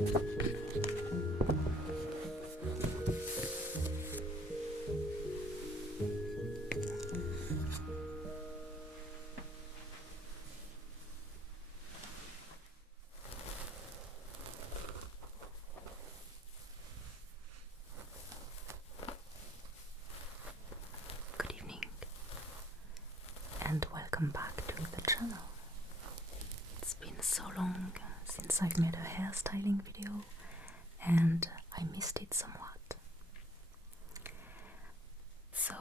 Good evening and welcome back to the channel. It's been so long since I've made a hairstyling video and I missed it somewhat. So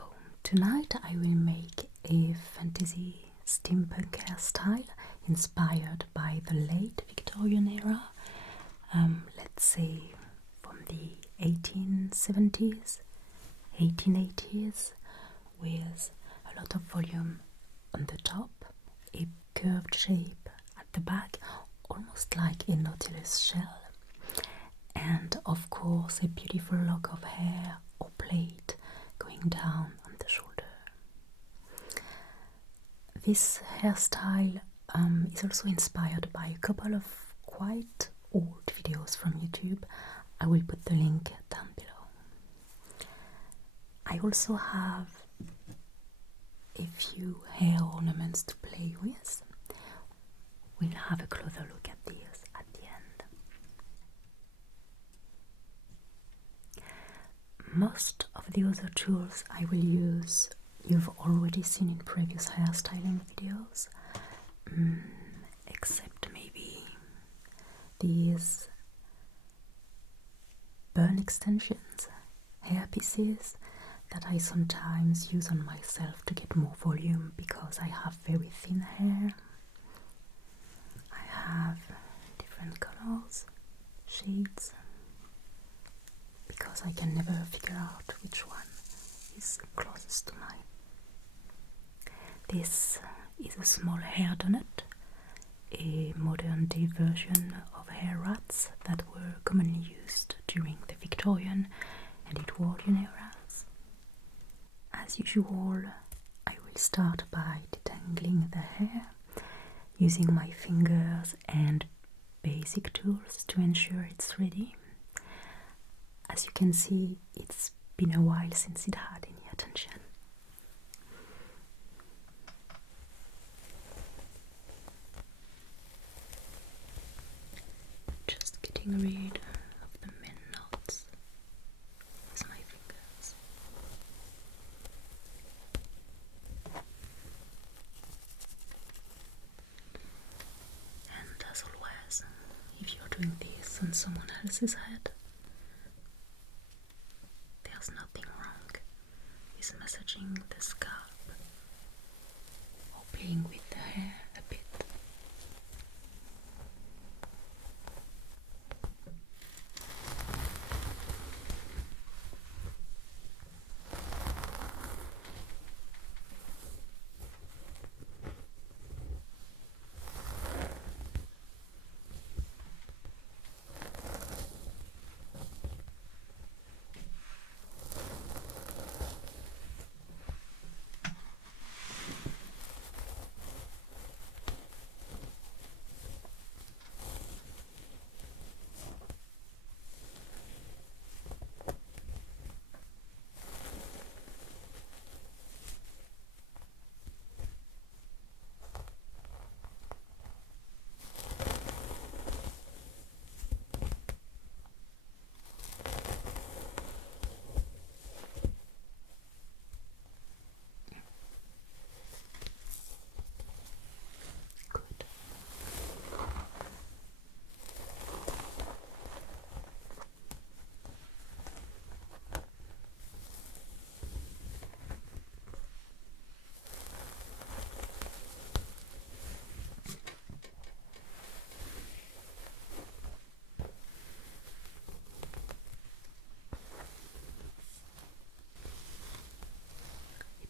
tonight I will make a fantasy steampunk hairstyle inspired by the late Victorian era, let's say from the 1870s, 1880s, with a lot of volume on the top, a curved shape at the back, almost like a nautilus shell, and of course a beautiful lock of hair or plait going down on the shoulder. This hairstyle is also inspired by a couple of quite old videos from YouTube. I will put the link down below. I also have a few hair ornaments to play with. We'll have a closer look at these at the end. Most of the other tools I will use you've already seen in previous hairstyling videos, except maybe these burn extensions, hair pieces that I sometimes use on myself to get more volume because I have very thin hair. I have different colors, shades, because I can never figure out which one is closest to mine. This is a small hair donut, a modern day version of hair rats that were commonly used during the Victorian and Edwardian eras. As usual, I will start by detangling the hair using my fingers and basic tools to ensure it's ready. As you can see, it's been a while since it had any attention. Just getting rid of the main knots with my fingers. And as always, if you're doing this on someone else's head, there's nothing wrong with massaging the scalp or playing with the hair a bit.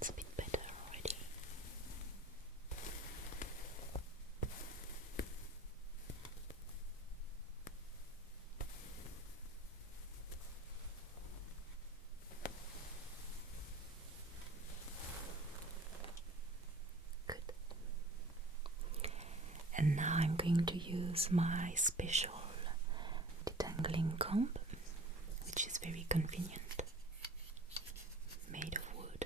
It's a bit better already. Good. And now I'm going to use my special angling comb, which is very convenient, made of wood.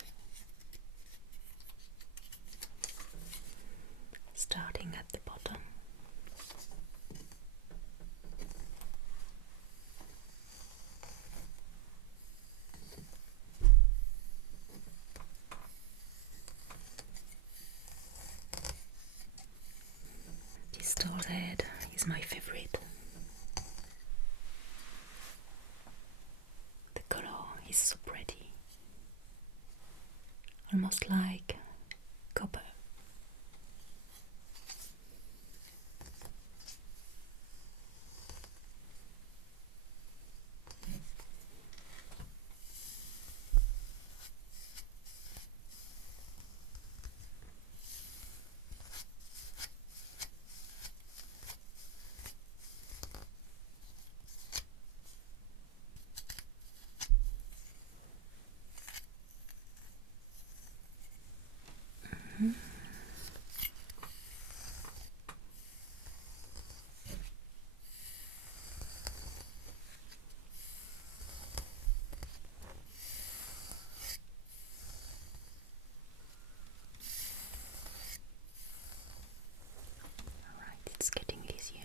Starting at the bottom. This doll's head is my favorite. The color is so pretty, almost like copper. It's getting easier.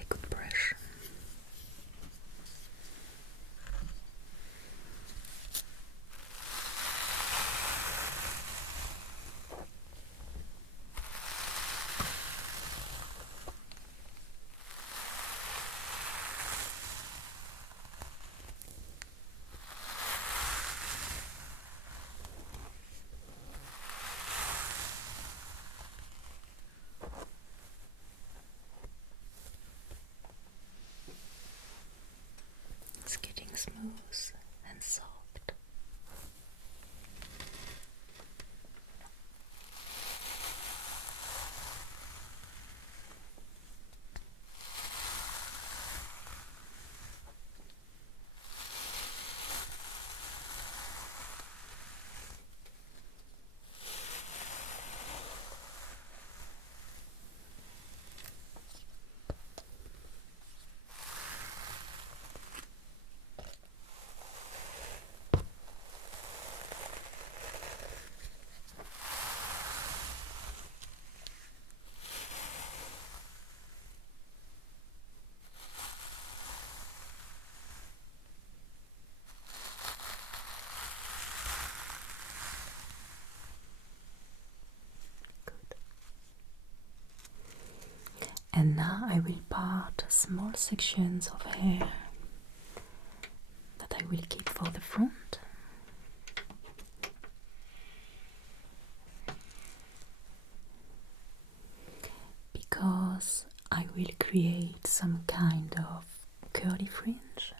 A good brush. It's getting smooth and soft. And now I will part small sections of hair that I will keep for the front. Because I will create some kind of curly fringe.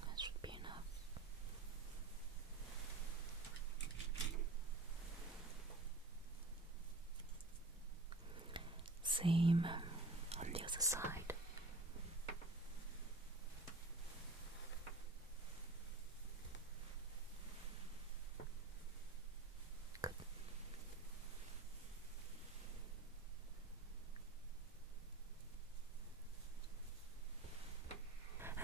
That should be enough. Same on the other side.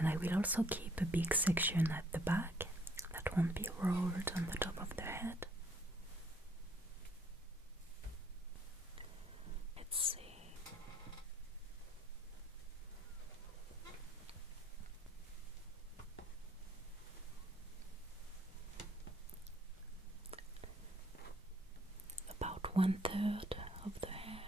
And I will also keep a big section at the back that won't be rolled on the top of the head. Let's see. About 1/3 of the hair.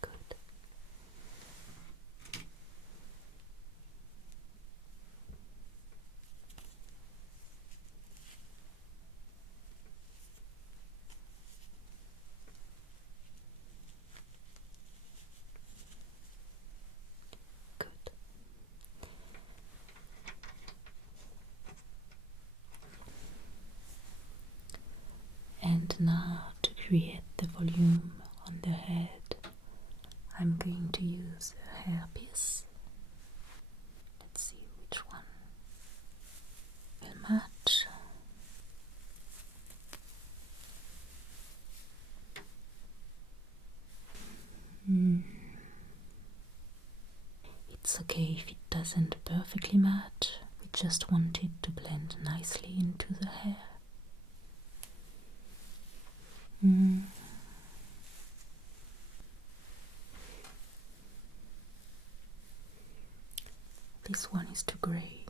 Good. Good. And now to create the volume on the head, I'm going to use a hairpiece. Let's see which one will match. It's okay if it doesn't perfectly match, we just want it to blend nicely into the hair. This one is too grey.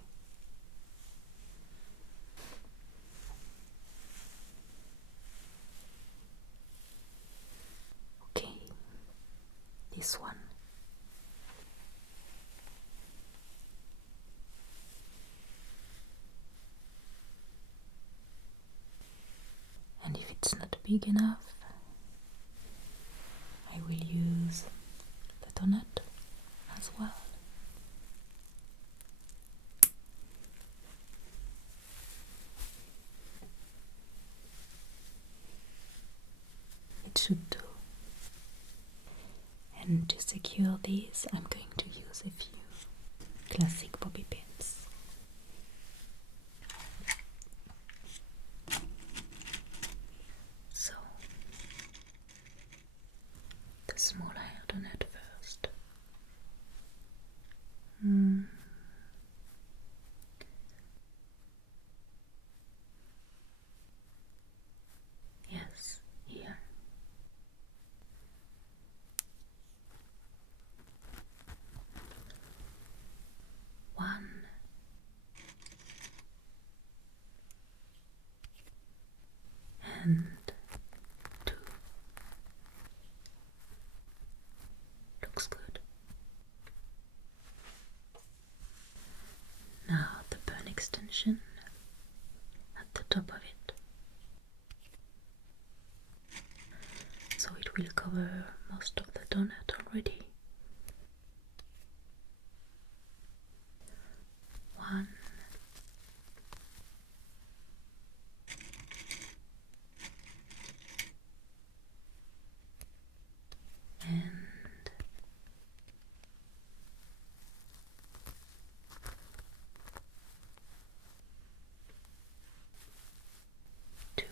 Okay, this one. And if it's not big enough, I will use the donut as well. It should do. And to secure these, I'm going to use a few classic bobby pins. So, the small hair donut first. Yes, here. One. And 2. Looks good. Now the burn extension at the top of it. So it will cover most of the donut already. 1. And 2.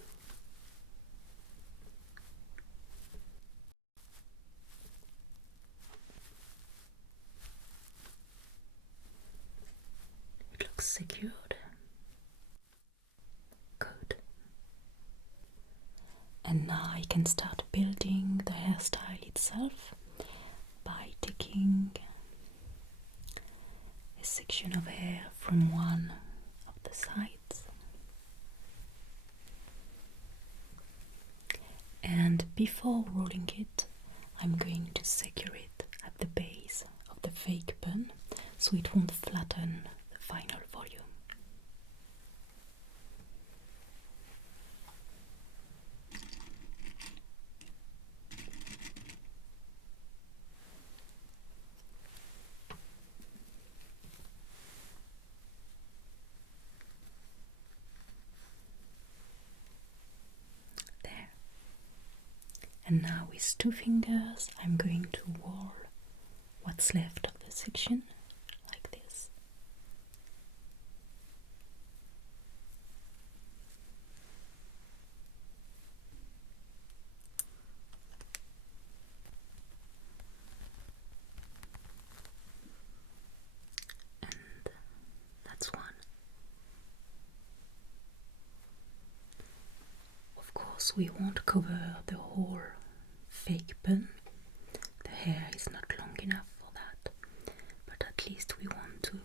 It looks secured. Good. And now I can start building the hairstyle itself by taking a section of hair from one of the sides. And before rolling it, I'm going to secure it at the base of the fake bun so it won't flatten the final volume. There. And now with 2 fingers I'm going to roll what's left of the section like this. course, we won't cover the whole fake bun. The hair is not long enough for that, but at least we want to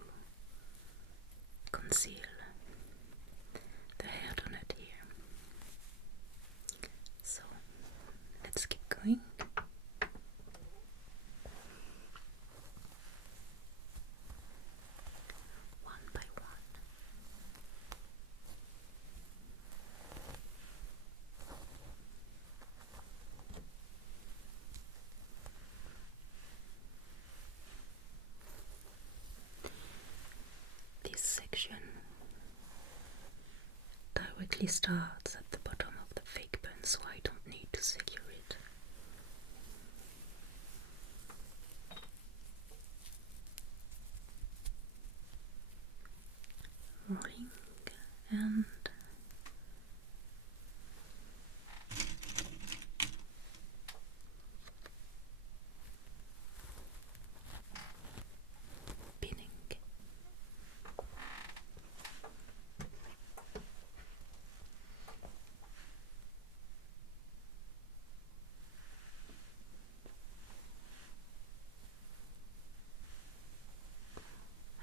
conceal the hair donut here. So let's keep going. One by one. This section directly starts at the bottom of the fake bun, so I don't need to secure it. Rolling and pinning.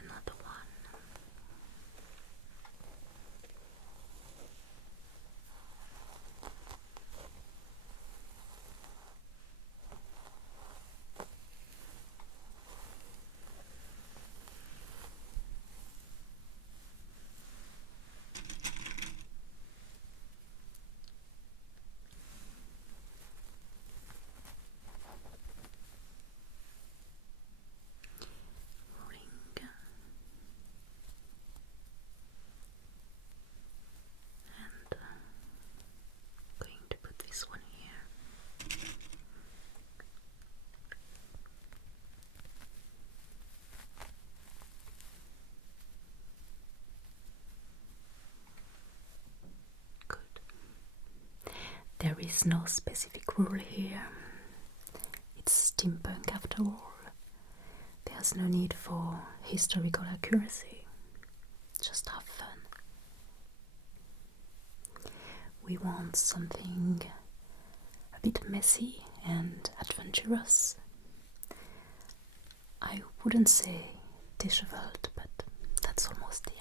Another one. Ring and going to put this one here. Good. There is no specific rule here. It's steampunk after all. There's no need for historical accuracy. Just have fun. We want something a bit messy and adventurous. I wouldn't say disheveled, but that's almost the idea.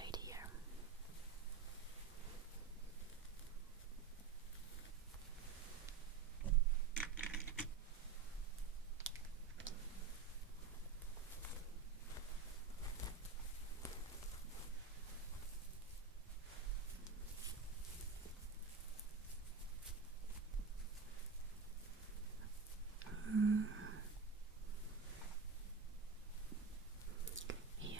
Here.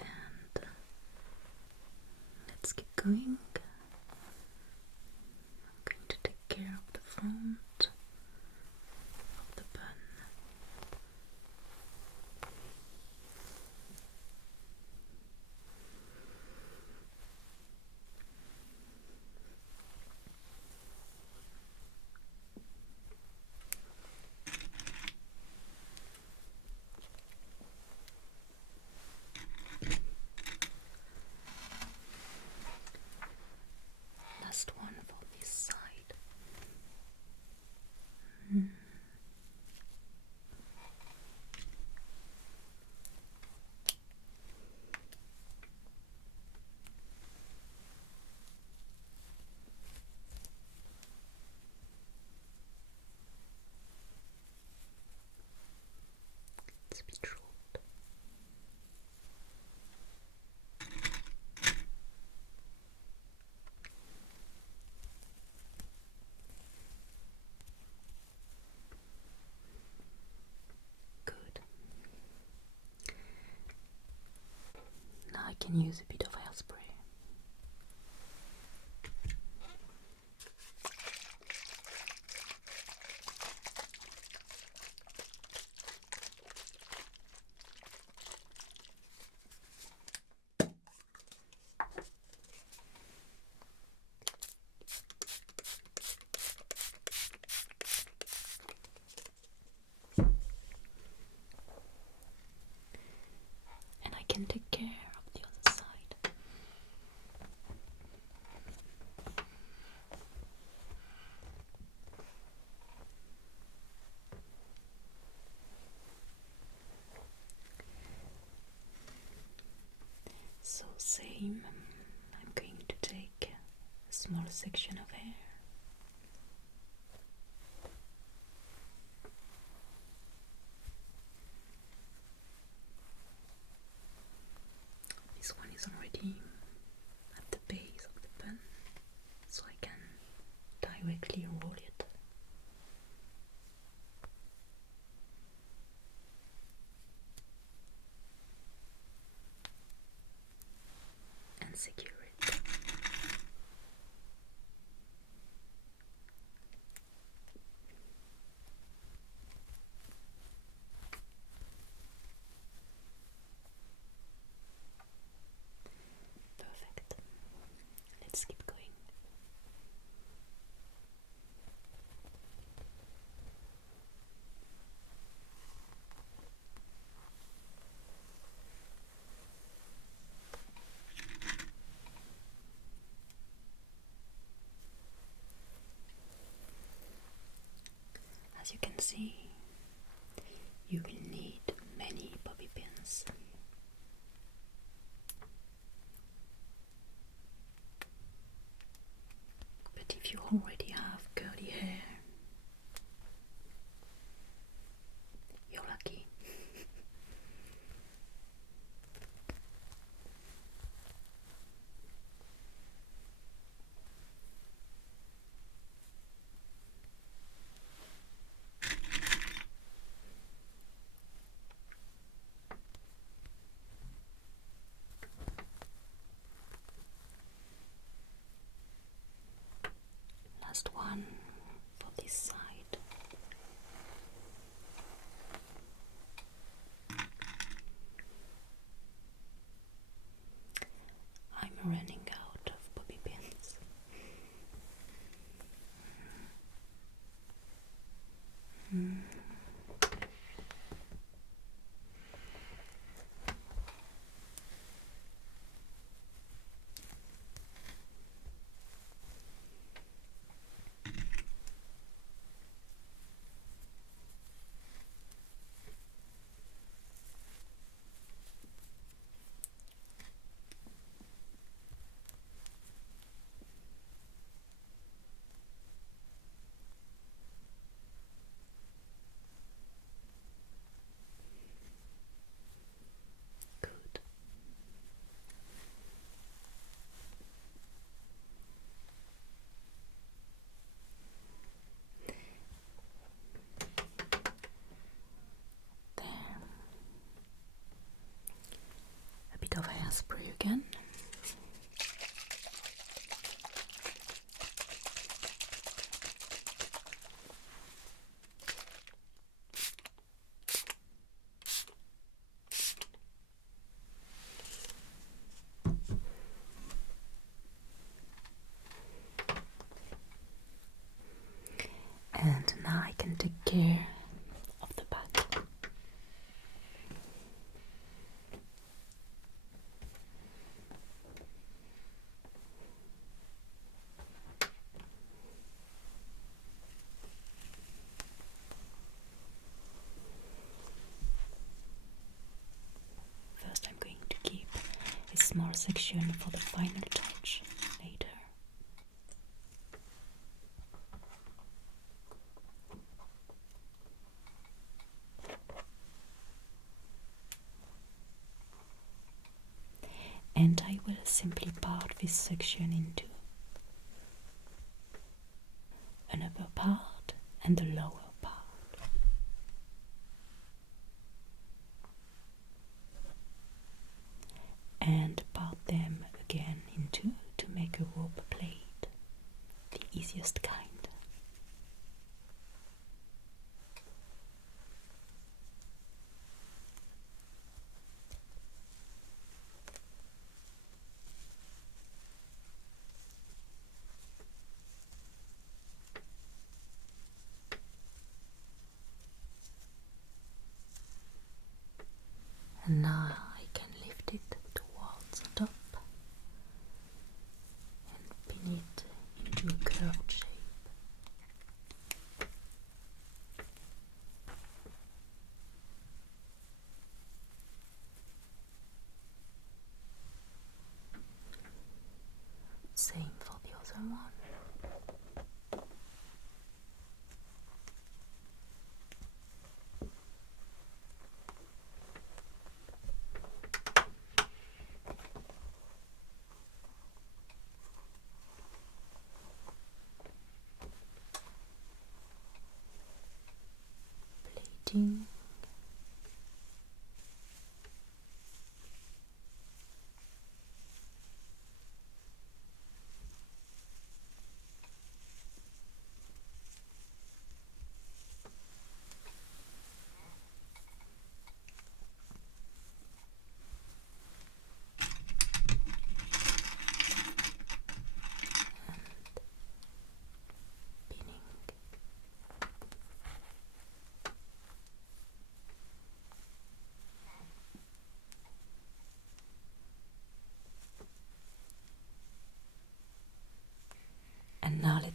And let's keep going. I'm going to take care of the front of the bun. Last one for this side. It's a bit short. Good. Now I can use a bit of hairspray. can take care of the other side. So same, I'm going to take a small section of hair. This one is already at the base of the bun, so I can directly roll it. And secure it. Perfect. Let's keep going. As you can see, you will need many bobby pins. But if you already have curly hair, you're lucky. Last one for this side. I'm running out of bobby pins. Good. There. A bit of hairspray again. And now I can take care of the back. First, I'm going to keep a small section for the final touch later. And I will simply part this section into an upper part and the lower part. And part them again into to make a rope plate, the easiest kind.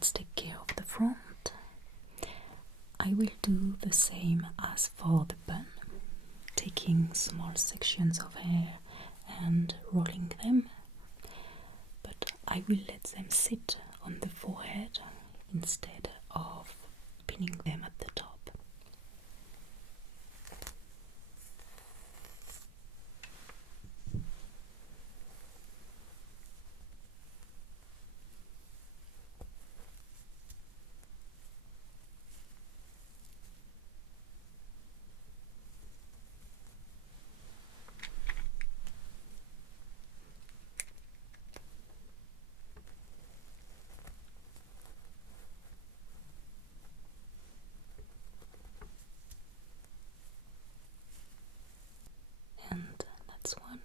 let's take care of the front. I will do the same as for the bun, taking small sections of hair and rolling them, but I will let them sit on the forehead instead of pinning them at the top. And that's one.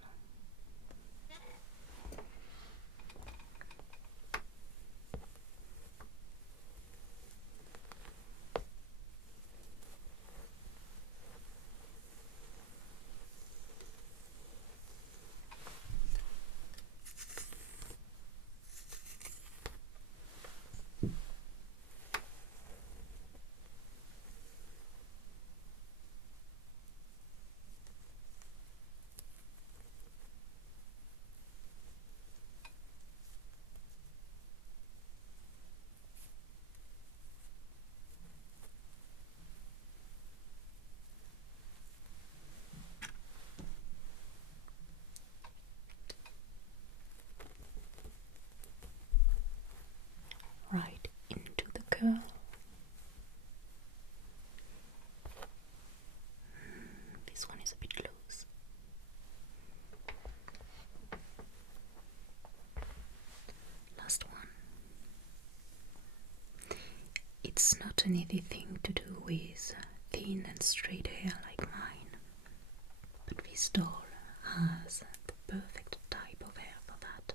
Right into the curl. This one is a bit loose. Last one. It's not an easy thing to do with thin and straight hair like mine, but this doll has the perfect type of hair for that.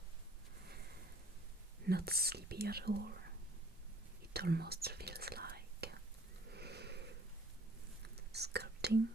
Not sleepy at all. It almost feels like sculpting.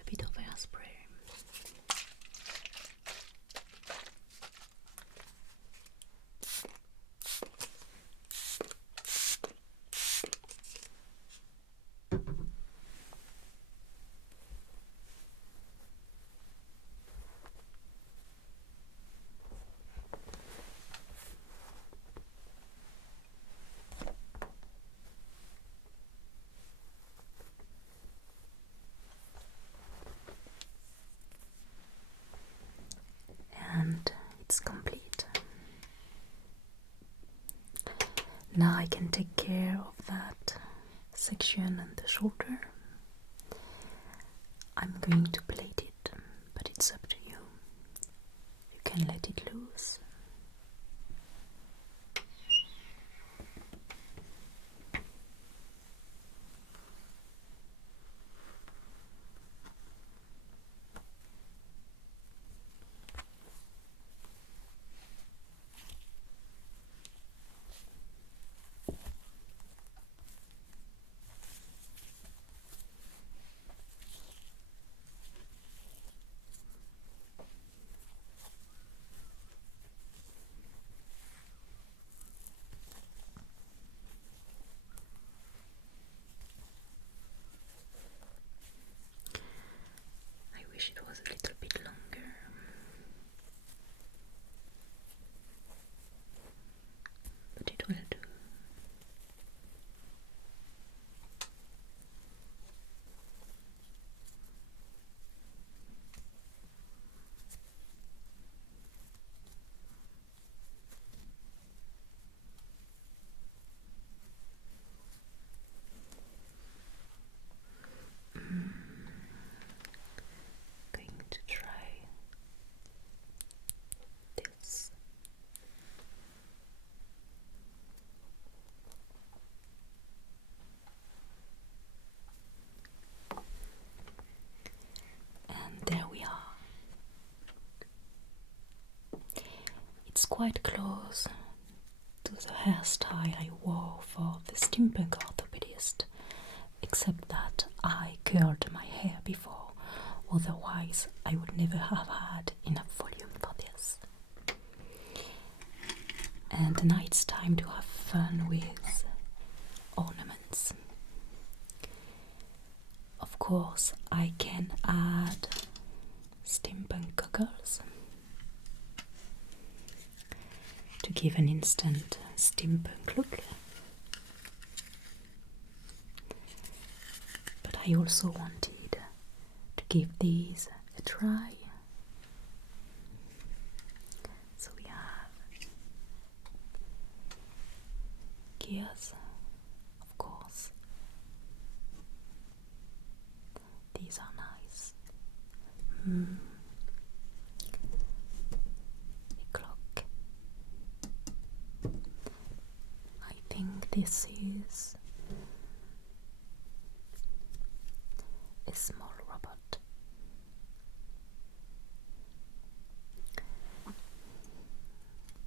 A bit of hairspray. And it's complete. Now I can take care of that section and the shoulder. I'm going to plait it, but it's up to you. You can let it loose. quite close to the hairstyle I wore for the steampunk orthopedist, except that I curled my hair before, otherwise I would never have had enough volume for this. And now it's time to have fun with ornaments. Of course, I can add steampunk goggles to give an instant steampunk look. But I also wanted to give these a try. So we have gears, of course. These are nice. A clock. I think this is a small robot.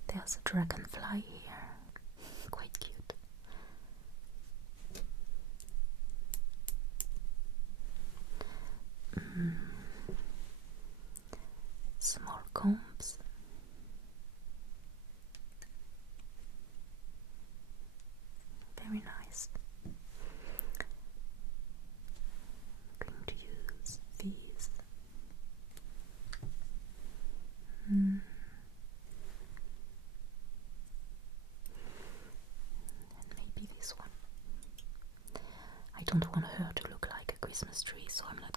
There's a dragonfly here, quite cute. Small combs. Very nice. I'm going to use these. And maybe this one. I don't want her to look like a Christmas tree, so I'm not